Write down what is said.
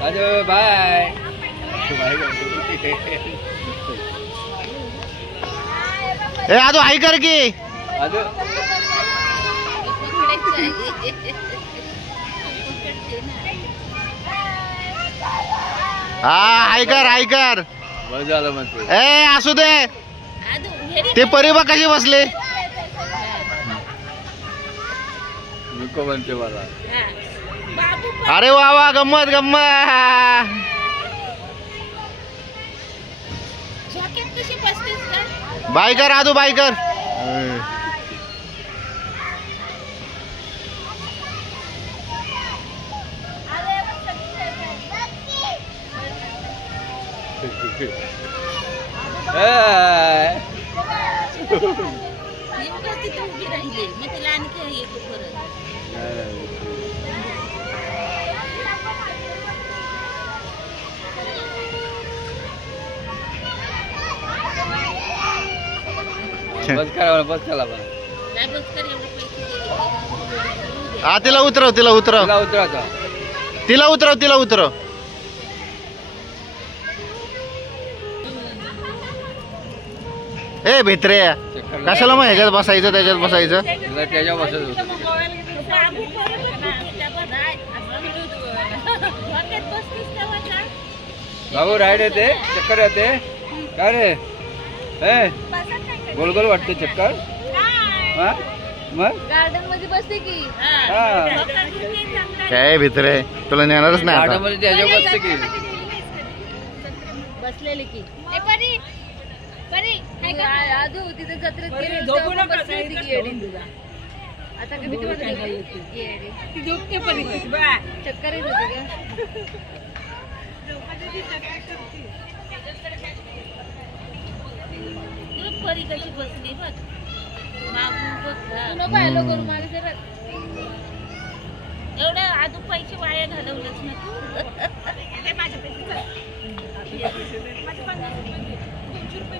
Raju bye. ए आजू हाय कर की. राजू हा हाय कर. बस झालं म्हणते. ए असू दे. ते परिबा कशी बसले. नको म्हणते मला. अरे वा वा गम्मत गम्मत. बाय कर आदू बाय कर. बस करा बस चला बा. हा तिला उतरव. तिला उतरायचा. तिला उतरव. ए भित्रे कशाला मग ह्याच्यात बसायचं त्याच्यात बसायचं. तिला त्याच्या बसत होतं. बाबू राईड येते चक्कर येते काय रे. गोल गोल वाटते चक्कर. हा मग गार्डन मध्ये बसते की काय भित्रे तुला नेणारच नाही आता. मध्ये त्याच्या बसते की बसलेली की आजू तिथे जत्रेत गेली तेव्हा बसली होती की येडी तुला. आता कमी ती झोपते परी चक्कर येत होती का परी कशी बसली बघ. नको हॅलो करू मला जरा. एवढं आजू पैसे वाया घालवलंच ना तू. माझे पैसे 200 रुपये